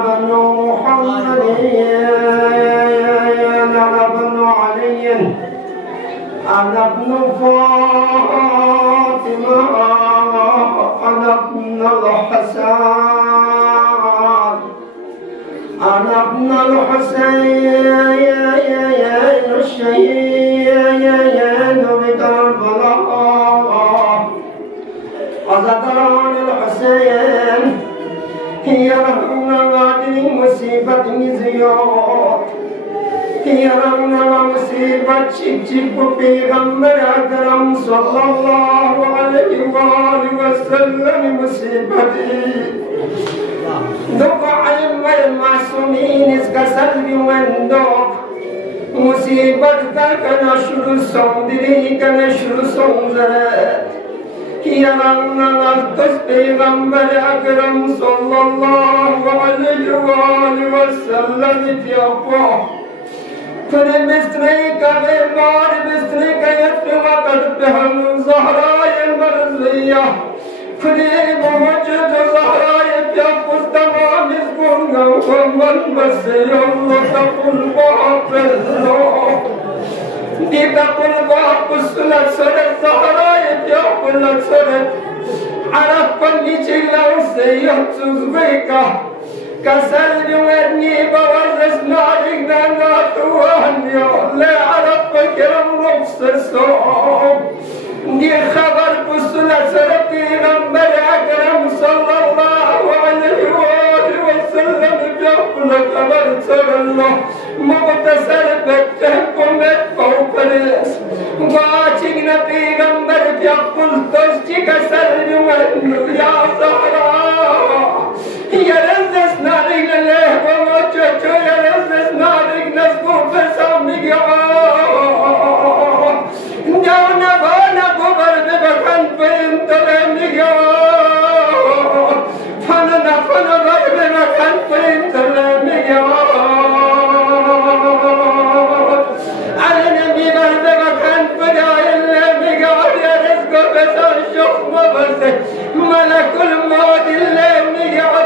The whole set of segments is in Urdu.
بن محمد أنا ابن علي أنا ابن فاطمة أنا ابن الحسن أنا ابن الحسين الشهيد بكربلاء أذكران الحسين هي رحمة غادر مصيبة مزيوت هي رحمة مصيبة شك بيغمبر أكرم صلى الله عليه وآله وسلم مصيبتي دقع المعصومين اسكسر بمندوق مصيبت كنشر صدري كنشر صدرات هي رمنا القص بيغمبر أكرم صلى الله عليه وآله وسلم يقوى فني مستريك بمار مستريك يتبع قلبهم زهراء المرزية فني موجود زهراء يقص تمام يذكرنا ومن بسيا وتقل باب الله دي تقل باب السلة سنة زهراء يقول سنة عرف فنيشيلا وسيا تزويكا كسل يوني بوزس نارك دناتواني لا عرف كرم نفس الصوم دي خبر بسنة سنة بيغمبر أكرم صلى الله عليه وآله وسلم يقول خبر سنة الله مغتسل بكتكم فوق الرأس واجينا بيغمبر يقول تسجي كسل يوني يا زهراء يا لذس نارك الله وموجوجو يا لذس نارك نسكو فسامك يا جاونا بانا ببر ببخن بين تلمك يا فانا بر ببخن بين تلمك يا على نبي بر ببخن بداي اللمك يا رزق فسام شوف مبرسك ملك الموت اللمك يا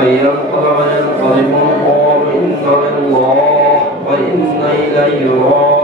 فإذا انقلب ينقلب القوم إنا لله وإنا إليه راجعون.